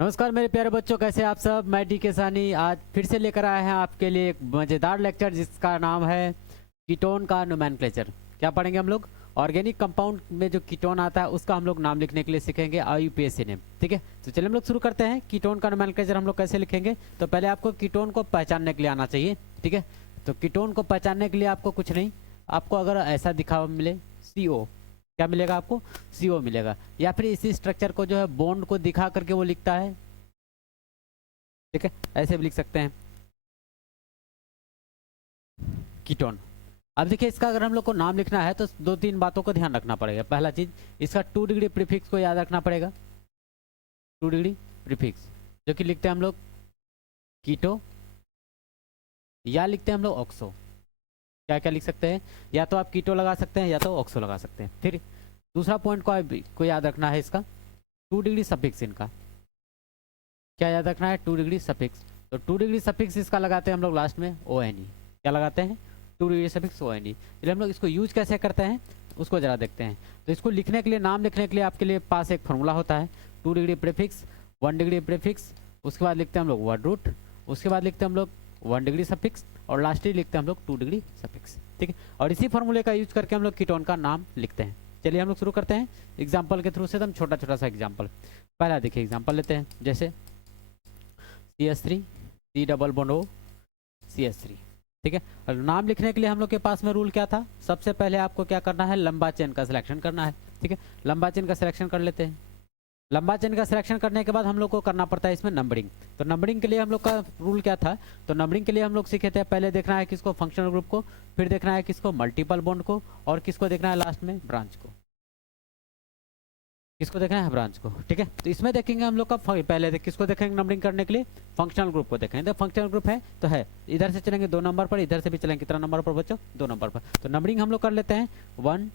नमस्कार मेरे प्यारे बच्चों, कैसे आप सब। मैं डी के सानी आज फिर से लेकर आए हैं आपके लिए एक मज़ेदार लेक्चर जिसका नाम है कीटोन का नोमेनक्लेचर। क्या पढ़ेंगे हम लोग? ऑर्गेनिक कंपाउंड में जो कीटोन आता है उसका हम लोग नाम लिखने के लिए सीखेंगे IUPAC नेम। ठीक है, तो चलिए हम लोग शुरू करते हैं। कीटोन का नोमेनक्लेचर हम लोग कैसे लिखेंगे, तो पहले आपको कीटोन को पहचानने के लिए आना चाहिए। ठीक है, तो कीटोन को पहचानने के लिए आपको कुछ नहीं, आपको अगर ऐसा दिखा हुआ मिले CO, क्या मिलेगा आपको? CO मिलेगा। या फिर इसी स्ट्रक्चर को जो है बॉन्ड को दिखा करके वो लिखता है। ठीक है, ऐसे भी लिख सकते हैं कीटोन। अब देखिए, इसका अगर हम लोग को नाम लिखना है तो दो तीन बातों को ध्यान रखना पड़ेगा। पहला चीज, इसका 2 डिग्री प्रीफिक्स को याद रखना पड़ेगा। 2 डिग्री प्रीफिक्स जो कि लिखते हैं हम लोग कीटो, या लिखते हैं हम लोग ऑक्सो। क्या क्या लिख सकते हैं? या तो आप कीटो लगा सकते हैं या तो ऑक्सो लगा सकते हैं। फिर दूसरा पॉइंट को याद रखना है, इसका 2 डिग्री सफिक्स। इनका क्या याद रखना है? 2 डिग्री सफिक्स। तो 2 डिग्री सफिक्स इसका लगाते हैं हम लोग लास्ट में ONE। क्या लगाते हैं? 2 डिग्री सफिक्स ONE। चलिए हम लोग इसको यूज कैसे करते हैं उसको जरा देखते हैं। तो इसको लिखने के लिए, नाम लिखने के लिए आपके लिए पास एक फॉर्मूला होता है। 2 डिग्री प्रीफिक्स, 1 डिग्री प्रीफिक्स, उसके बाद लिखते हैं हम लोग वर्ड रूट, उसके बाद लिखते हैं हम लोग 1 डिग्री सफिक्स, और लास्टली लिखते हैं हम लोग 2 डिग्री सफिक्स। ठीक है, और इसी फॉर्मूले का यूज करके हम लोग कीटोन का नाम लिखते हैं। चलिए हम लोग शुरू करते हैं एग्जाम्पल के थ्रू से। एकदम छोटा छोटा सा एग्जाम्पल। पहला देखिए एग्जाम्पल लेते हैं, जैसे CH3 C double bond O CH3। ठीक है, और नाम लिखने के लिए हम लोग के पास में रूल क्या था? सबसे पहले आपको क्या करना है? लंबा चेन का सिलेक्शन करना है। ठीक है, लंबा चेन का सिलेक्शन कर लेते हैं। लंबा चेन का सिलेक्शन करने के बाद हम लोग को करना पड़ता है इसमें नंबरिंग। तो नंबरिंग के लिए हम लोग का रूल क्या था? तो नंबरिंग के लिए हम लोग सीखे थे, पहले देखना है किसको? फंक्शनल ग्रुप को, फिर देखना है किसको? मल्टीपल बॉन्ड को, और किसको देखना है लास्ट में? ब्रांच को। किसको देखना है? ब्रांच को। ठीक है, तो इसमें देखेंगे हम लोग का पहले किसको देखेंगे नंबरिंग करने के लिए? फंक्शनल ग्रुप को देखेंगे। तो फंक्शनल ग्रुप है तो है, इधर से चलेंगे 2 नंबर पर, इधर से भी चलेंगे कितना नंबर पर बच्चों? 2 नंबर पर। तो नंबरिंग हम लोग कर लेते हैं 1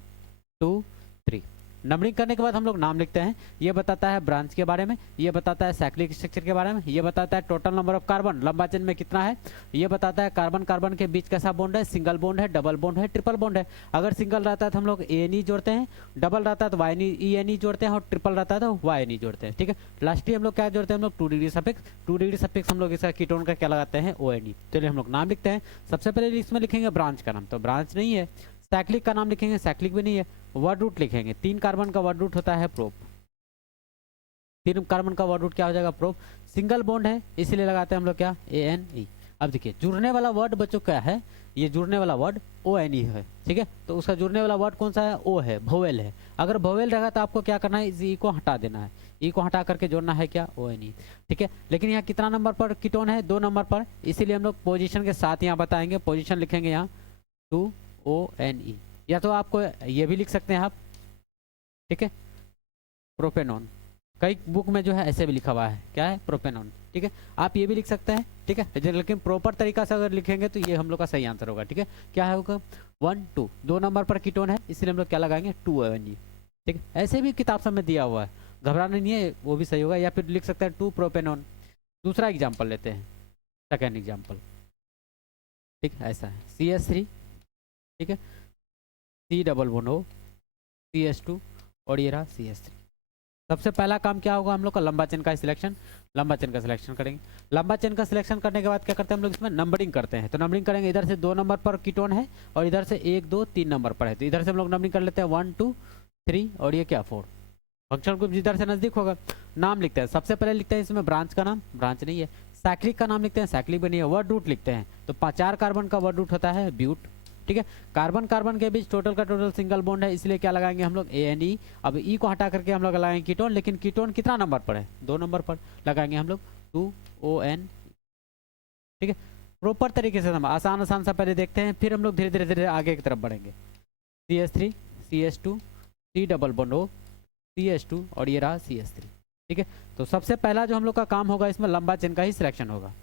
2 3। नंबरिंग करने के बाद हम लोग नाम लिखते हैं। ये बताता है ब्रांच के बारे में, ये बताता है साइक्लिक स्ट्रक्चर के बारे में, ये बताता है टोटल नंबर ऑफ कार्बन लंबा चेन में कितना है, ये बताता है कार्बन कार्बन के बीच कैसा बॉन्ड है, सिंगल बॉन्ड है, डबल बॉन्ड है, ट्रिपल बॉन्ड है। अगर सिंगल रहता है तो हम लोग ANE जोड़ते हैं, डबल रहता है तो ENE जोड़ते हैं, और ट्रिपल रहता है तो YNE जोड़ते हैं। ठीक है, लास्टली हम लोग क्या जोड़ते हैं? हम लोग 2 डिग्री सफिक्स। 2 डिग्री सफिक्स हम लोग इसका कीटोन का क्या लगाते हैं? ONE। चलिए हम लोग नाम लिखते हैं। सबसे पहले इसमें लिखेंगे ब्रांच का नाम, तो ब्रांच नहीं है। साइक्लिक का नाम लिखेंगे, साइक्लिक भी नहीं है। वर्ड रूट लिखेंगे, 3 कार्बन का वर्ड रूट होता है प्रोप। 3 कार्बन का वर्ड रूट क्या हो जाएगा? प्रोप। सिंगल बॉन्ड है इसीलिए लगाते हैं हम लोग क्या? ANE। अब देखिए, जुड़ने वाला वर्ड बच्चों क्या है? ये जुड़ने वाला वर्ड ONE है। ठीक है, तो उसका जुड़ने वाला वर्ड कौन सा है? O है, भोवेल है। अगर भोवेल रहेगा तो आपको क्या करना है? इस E को हटा देना है, E को हटा करके जोड़ना है क्या? ONE। ठीक है, लेकिन यहाँ कितना नंबर पर कीटोन है? 2 नंबर पर, इसीलिए हम लोग पोजिशन के साथ यहाँ बताएंगे। पोजिशन लिखेंगे यहाँ 2ONE, या तो आपको ये भी लिख सकते हैं आप। ठीक है, प्रोपेनॉन। कई बुक में जो है ऐसे भी लिखा हुआ है, क्या है? प्रोपेनॉन। ठीक है, आप ये भी लिख सकते हैं। ठीक है, लेकिन प्रॉपर तरीका से अगर लिखेंगे तो ये हम लोग का सही आंसर होगा। ठीक है, क्या है होगा? 1 2। 2 नंबर पर कीटोन है इसलिए हम लोग क्या लगाएंगे? 2ONE। ठीक है, ऐसे भी किताब सब में दिया हुआ है, घबराना नहीं है, वो भी सही होगा। या फिर लिख सकते हैं 2 प्रोपेनॉन। दूसरा एग्जाम्पल लेते हैं, सेकेंड एग्जाम्पल। ठीक है, ऐसा है CH3। ठीक है, C double bond O CH2, और ये रहा CH3। सबसे पहला काम क्या होगा हम लोग का? लंबा चेन का सिलेक्शन। लंबा चेन का सिलेक्शन करेंगे। लंबा चेन का सिलेक्शन करने के बाद क्या करते हैं हम लोग? इसमें नंबरिंग करते हैं। तो नंबरिंग करेंगे, इधर से 2 नंबर पर कीटोन है और इधर से 1 2 3 नंबर पर है, तो इधर से हम लोग नंबरिंग कर लेते हैं 1 2 3, और ये क्या 4। फंक्शनल ग्रुप जिधर से नजदीक होगा। नाम लिखते हैं, सबसे पहले लिखते हैं इसमें ब्रांच का नाम, ब्रांच नहीं है। साइक्लिक का नाम लिखते हैं, साइक्लिक भी नहीं है। वर्ड रूट लिखते हैं, तो 4 कार्बन का वर्ड रूट होता है ब्यूट। ठीक है, कार्बन कार्बन के बीच टोटल का टोटल सिंगल बॉन्ड है, इसलिए क्या लगाएंगे हम लोग? ANE। अब E को हटा करके हम लोग लगाएंगे कीटोन, लेकिन कीटोन कितना नंबर पर है? 2 नंबर पर, लगाएंगे हम लोग 2ON। ठीक है, प्रॉपर तरीके से हम आसान आसान सा पहले देखते हैं, फिर हम लोग धीरे धीरे धीरे आगे की तरफ बढ़ेंगे। CH3 CH2 C double bond O CH2, और ये रहा CH3। ठीक है, तो सबसे पहला जो हम लोग का काम होगा इसमें लंबा चेन का ही सिलेक्शन होगा।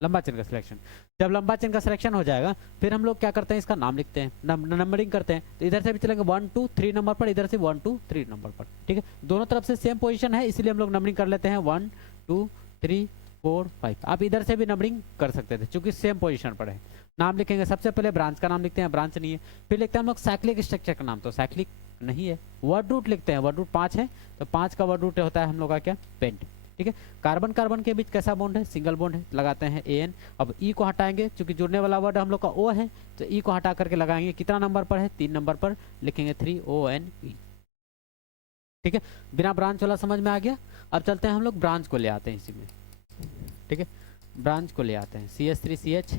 लंबा चेन का सिलेक्शन। जब लंबा चेन का सिलेक्शन हो जाएगा फिर हम लोग क्या करते हैं? इसका नाम लिखते हैं, नंबरिंग करते हैं। तो इधर से भी चलेंगे 1 2 3 नंबर पर, इधर से 1 2 3 नंबर पर। ठीक है, दोनों तरफ से सेम पोजीशन है इसलिए हम लोग नंबरिंग कर लेते हैं 1 2 3 4 5। आप इधर से भी नंबरिंग कर सकते थे क्योंकि सेम पोजीशन पर है। नाम लिखेंगे, सबसे पहले ब्रांच का नाम लिखते हैं, ब्रांच नहीं है। फिर लिखते हैं हम लोग साइक्लिक स्ट्रक्चर का नाम, तो साइक्लिक नहीं है। वर्ड रूट लिखते हैं, वर्ड रूट 5 है, तो 5 का वर्ड रूट होता है हम लोग का क्या? पेंट। ठीक है। कार्बन कार्बन के बीच कैसा बॉन्ड है, सिंगल बॉन्ड है, लगाते हैं एन। अब ई को हटाएंगे, क्योंकि जुड़ने वाला वर्ड हम लोग का ओ है, तो ई को हटा करके लगाएंगे, कितना नंबर पर है, 3 नंबर पर, लिखेंगे 3ONE। ठीक है, बिना ब्रांच वाला समझ में आ गया। अब चलते हैं हम लोग ब्रांच को ले आते हैं इसी में। ठीक है, ब्रांच को ले आते हैं, CH3CH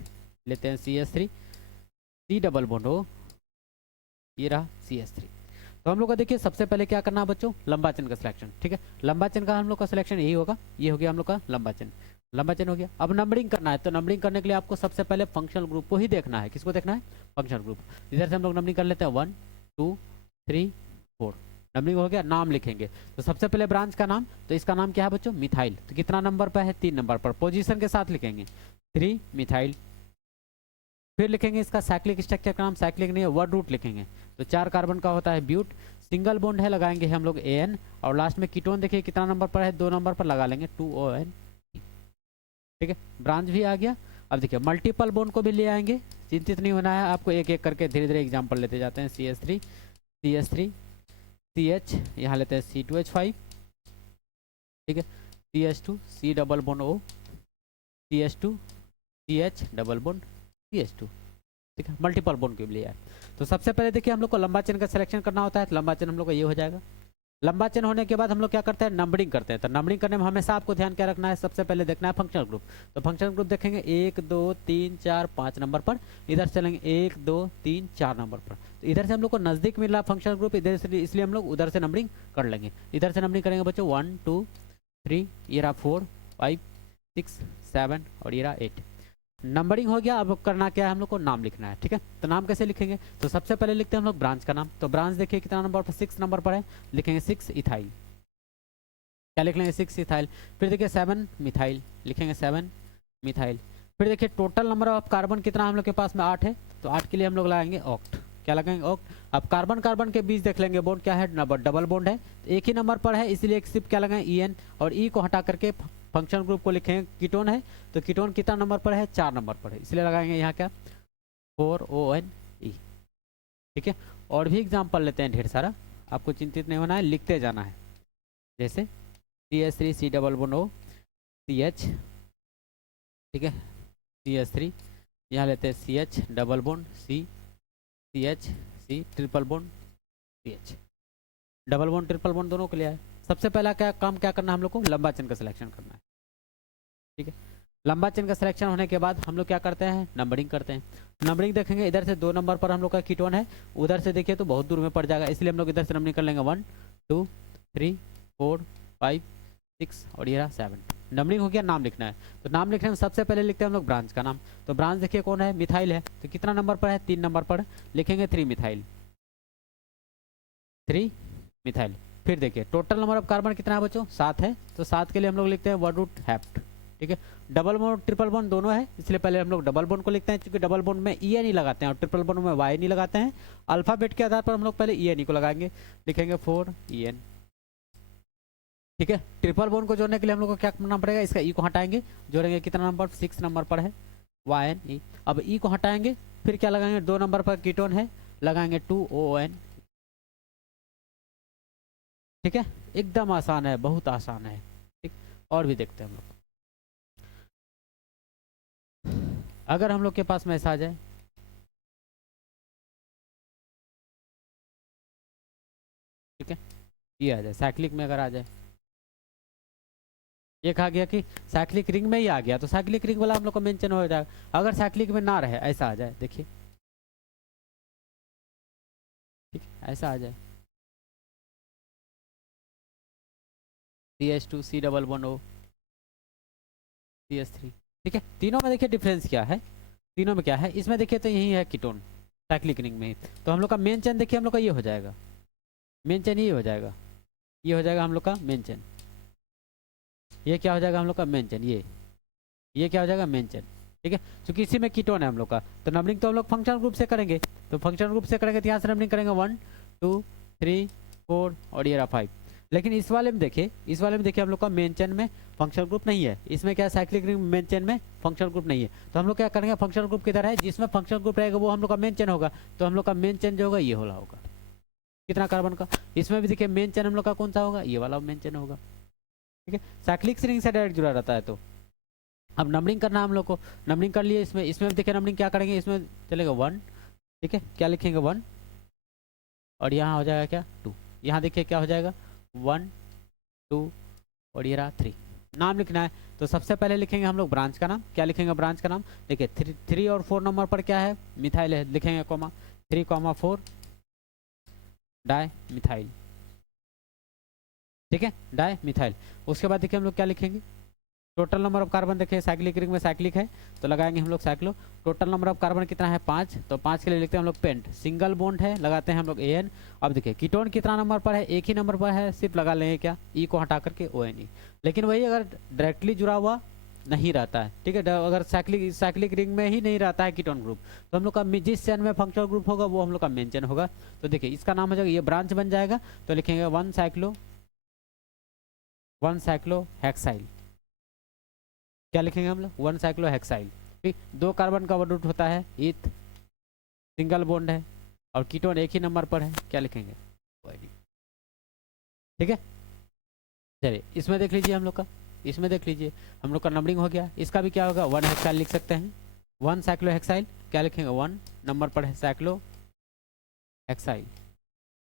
लेते हैं, CH3 C डबल बॉन्ड हो, ये रहा CH3। तो हम लोग का देखिए सबसे पहले क्या करना है बच्चों, लंबा चेन का सिलेक्शन। ठीक है, लंबा चेन का हम लोग का सिलेक्शन यही होगा, ये हो गया हम लोग का लंबा चेन, लंबा चेन हो गया। अब नंबरिंग करना है, तो नंबरिंग करने के लिए आपको सबसे पहले फंक्शनल ग्रुप को ही देखना है। किसको देखना है, फंक्शनल ग्रुप। इधर से हम लोग नंबरिंग कर लेते हैं 1 2 3 4, नंबरिंग हो गया। नाम लिखेंगे, तो सबसे पहले ब्रांच का नाम, तो इसका नाम क्या है बच्चों, मिथाइल। तो कितना नंबर पर है, 3 नंबर पर, पोजीशन के साथ लिखेंगे 3 मिथाइल। फिर लिखेंगे इसका साइक्लिक स्ट्रक्चर का नाम, साइक्लिक नहीं है, वर्ड रूट लिखेंगे, तो 4 कार्बन का होता है ब्यूट, सिंगल बॉन्ड है, लगाएंगे हम लोग AN, और लास्ट में कीटोन देखिए कितना नंबर पर है, 2 नंबर पर, लगा लेंगे 2ON। ठीक है, ब्रांच भी आ गया। अब देखिए मल्टीपल बॉन्ड को भी ले आएंगे, चिंतित नहीं होना है आपको, एक एक करके धीरे धीरे एग्जाम्पल लेते जाते हैं। CH3 CH3 CH, यहाँ लेते हैं C2H5। ठीक है, CH2 C double bond O, CH2 CH double bond CH2। ठीक है, मल्टीपल बॉन्ड के लिए है। तो सबसे पहले देखिए हम लोग को लंबा चेन का सिलेक्शन करना होता है, तो लंबा चेन हम लोग का ये हो जाएगा। लंबा चेन होने के बाद हम लोग क्या करते हैं, नंबरिंग करते हैं। तो नंबरिंग करने में हमेशा आपको ध्यान क्या रखना है, सबसे पहले देखना है फंक्शनल ग्रुप। तो फंक्शनल ग्रुप देखेंगे 1 2 3 4 5 नंबर पर, इधर चलेंगे 1 2 3 4 नंबर पर। तो इधर से हम लोग को नजदीक मिल रहा फंक्शनल ग्रुप, इधर से, इसलिए हम लोग उधर से नंबरिंग कर लेंगे। इधर से नंबरिंग करेंगे बच्चों 1 2 3, ये रहा 4 5 6 7, और ये रहा 8। नंबरिंग हो गया। अब करना क्या है, हम लोग को नाम लिखना है। ठीक है, तो नाम कैसे लिखेंगे, तो सबसे पहले लिखते हैं हम लोग ब्रांच का नाम। तो ब्रांच देखिए कितना नंबर पर, 6 नंबर पर है, लिखेंगे 6 इथाइल। क्या लिख लेंगे, 6 इथाइल। फिर देखिए 7 मिथाइल, लिखेंगे 7 मिथाइल। फिर देखिए टोटल नंबर ऑफ कार्बन कितना हम लोग के पास में 8 है, तो 8 के लिए हम लोग लगाएंगे ऑक्ट। क्या लगाएंगे, ऑक्ट। अब कार्बन कार्बन के बीच देख लेंगे बॉन्ड क्या है, डबल बॉन्ड है, एक ही नंबर पर है, इसलिए एक सिर्फ क्या लगाएं EN, और ई को हटा करके फंक्शनल ग्रुप को लिखेंगे कीटोन है। तो कीटोन कितना नंबर पर है, 4 नंबर पर है, इसलिए लगाएंगे यहाँ क्या 4ONE। ठीक है, और भी एग्जाम्पल लेते हैं ढेर सारा, आपको चिंतित नहीं होना है, लिखते जाना है। जैसे CH3 C double bond O CH। ठीक है, CH3, यहाँ लेते हैं CH double bond C, CH C triple bond CH। Double bond triple bond दोनों के लिए है। सबसे पहला क्या काम क्या करना है, हम लोग को लंबा चेन का सिलेक्शन करना है। ठीक है, लंबा चेन का सिलेक्शन होने के बाद हम लोग क्या करते हैं, नंबरिंग करते हैं। नंबरिंग देखेंगे, इधर से 2 नंबर पर हम लोग का कीटोन है, उधर से देखिए तो बहुत दूर में पड़ जाएगा, इसलिए हम लोग इधर से नंबरिंग कर लेंगे 1 2 3 4 5 6, और ये रहा 7। नंबरिंग हो गया। नाम लिखना है, तो नाम लिखने में सबसे पहले लिखते हैं हम लोग ब्रांच का नाम। तो ब्रांच देखिए कौन है, मिथाइल है, तो कितना नंबर पर है, 3 नंबर पर, लिखेंगे 3 मिथाइल, 3 मिथाइल। फिर देखिए टोटल नंबर ऑफ कार्बन कितना है बच्चों, 7 है, तो 7 के लिए हम लोग लिखते हैं वर्ड रूट हैप्ट। ठीक है, डबल बॉन्ड ट्रिपल बॉन्ड दोनों है, इसलिए पहले हम लोग डबल बॉन्ड को लिखते हैं, क्योंकि डबल बॉन्ड में EN नहीं लगाते हैं और ट्रिपल बॉन्ड में Y नहीं लगाते हैं। अल्फाबेट के आधार पर हम लोग पहले EN को लगाएंगे, लिखेंगे 4EN। ठीक है, ट्रिपल बॉन्ड को जोड़ने के लिए हम लोग को क्या करना पड़ेगा, इसका E को हटाएंगे, जोड़ेंगे कितना नंबर, 6 नंबर पर है YNE। अब E को हटाएंगे, फिर क्या लगाएंगे, 2 नंबर पर कीटोन है, लगाएंगे 2ON। ठीक है, एकदम आसान है, बहुत आसान है। ठीक, और भी देखते हैं हम लोग। अगर हम लोग के पास में ऐसा आ जाए, ठीक है, ये आ जाए साइक्लिक में, अगर आ जाए, ये कहा गया कि साइक्लिक रिंग में ही आ गया, तो साइक्लिक रिंग वाला हम लोग को मेंशन हो जाएगा। अगर साइक्लिक में ना रहे, ऐसा आ जाए, देखिए, ठीक, ऐसा आ जाए CH2 C double bond O CH3। ठीक है, तीनों में देखिए डिफरेंस क्या है, तीनों में क्या है, इसमें देखिए तो यही है कीटोन साइक्लिक रिंग में ही। तो हम लोग का मेन चेन देखिए हम लोग का ये हो जाएगा, मेन चेन ये हो जाएगा, ये हो जाएगा हम लोग का मेन चेन। ये क्या हो जाएगा हम लोग का मेन चेन, ये क्या हो जाएगा मेन चेन। ठीक है, क्योंकि इसी में कीटोन है हम लोग का, तो नंबरिंग तो हम लोग फंक्शनल ग्रुप से करेंगे। तो फंक्शनल ग्रुप से करेंगे तो यहाँ से नंबरिंग करेंगे 1 2 3 4, और ये रहा 5। लेकिन इस वाले में देखिए, इस वाले में देखिए हम लोग का मेन चेन में फंक्शनल ग्रुप नहीं है, इसमें क्या साइक्लिक रिंग मेन चेन में फंक्शनल ग्रुप नहीं है। तो हम लोग क्या करेंगे, फंक्शनल ग्रुप किधर है, जिसमें फंक्शनल ग्रुप रहेगा वो हम लोग का मेन चेन होगा। तो हम लोग का मेन चेन जो होगा ये वाला होगा, कितना कार्बन का, इसमें भी देखिए मेन चेन हम लोग का कौन सा होगा, ये वाला मेन चेन होगा। ठीक है, साइक्लिक रिंग से डायरेक्ट जुड़ा रहता है। तो अब नंबरिंग करना हम लोग को, नंबरिंग कर लिए। इसमें देखिए नंबरिंग क्या करेंगे, इसमें चलेगा 1, ठीक है, क्या लिखेंगे 1, और यहाँ हो जाएगा क्या 2, यहाँ देखिए क्या हो जाएगा 1 2, और ये रहा 3। नाम लिखना है तो सबसे पहले लिखेंगे हम लोग ब्रांच का नाम। क्या लिखेंगे ब्रांच का नाम, देखिए 3 और 4 नंबर पर क्या है, मिथाइल है, लिखेंगे कॉमा 3,4 डाई मिथाइल, ठीक है, डाई मिथाइल। उसके बाद देखिए हम लोग क्या लिखेंगे, टोटल नंबर ऑफ कार्बन, देखिए साइक्लिक रिंग में साइक्लिक है तो लगाएंगे हम लोग cyclo. Total number of carbon कितना है 5, तो 5 के लिए लिखते हैं हम लोग पेंट। सिंगल बॉन्ड है, लगाते हैं हम लोग AN। अब देखिए कीटोन कितना नंबर पर है, एक ही नंबर पर है, सिर्फ लगा लेंगे क्या E को हटा करके ONE। लेकिन वही अगर डायरेक्टली जुड़ा हुआ नहीं रहता है, ठीक है, अगर साइक्लिक रिंग में ही नहीं रहता है कीटोन ग्रुप, तो हम लोग का जिस चेन में फंक्शनल ग्रुप होगा वो हम लोग का मेन चेन होगा। तो देखिए इसका नाम हो जाएगा, ये ब्रांच बन जाएगा, तो लिखेंगे 1 साइक्लो हेक्साइल। क्या लिखेंगे हम लोग 1 साइक्लो हेक्साइल। ठीक, 2 कार्बन का वन रूट होता है ईथ, सिंगल बॉन्ड है, और कीटोन एक ही नंबर पर है, क्या लिखेंगे ONE। ठीक है, चलिए इसमें देख लीजिए हम लोग का, इसमें देख लीजिए हम लोग का नंबरिंग हो गया। इसका भी क्या होगा 1 हेक्साइल लिख सकते हैं, 1 साइक्लो हेक्साइल, क्या लिखेंगे 1 नंबर पर है साइक्लो हेक्साइल।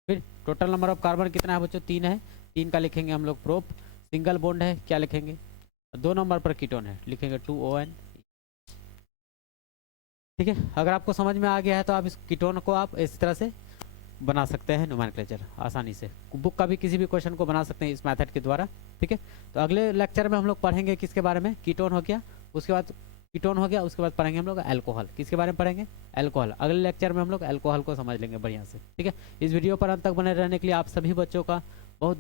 फिर टोटल नंबर ऑफ कार्बन कितना है बच्चों 3 है, 3 का लिखेंगे हम लोग प्रोप। सिंगल बॉन्ड है, क्या लिखेंगे 2 नंबर पर कीटोन है, लिखेंगे 2ON। ठीक है, अगर आपको समझ में आ गया है तो आप इस कीटोन को आप इस तरह से बना सकते हैं नोमेनक्लेचर आसानी से। बुक का भी किसी भी क्वेश्चन को बना सकते हैं इस मेथड के द्वारा। ठीक है, तो अगले लेक्चर में हम लोग पढ़ेंगे किसके बारे में, कीटोन हो गया, उसके बाद कीटोन हो गया, उसके बाद पढ़ेंगे हम लोग अल्कोहल। किसके बारे में पढ़ेंगे, अल्कोहल। अगले लेक्चर में हम लोग अल्कोहल को समझ लेंगे बढ़िया से। ठीक है, इस वीडियो पर अंत तक बने रहने के लिए आप सभी बच्चों का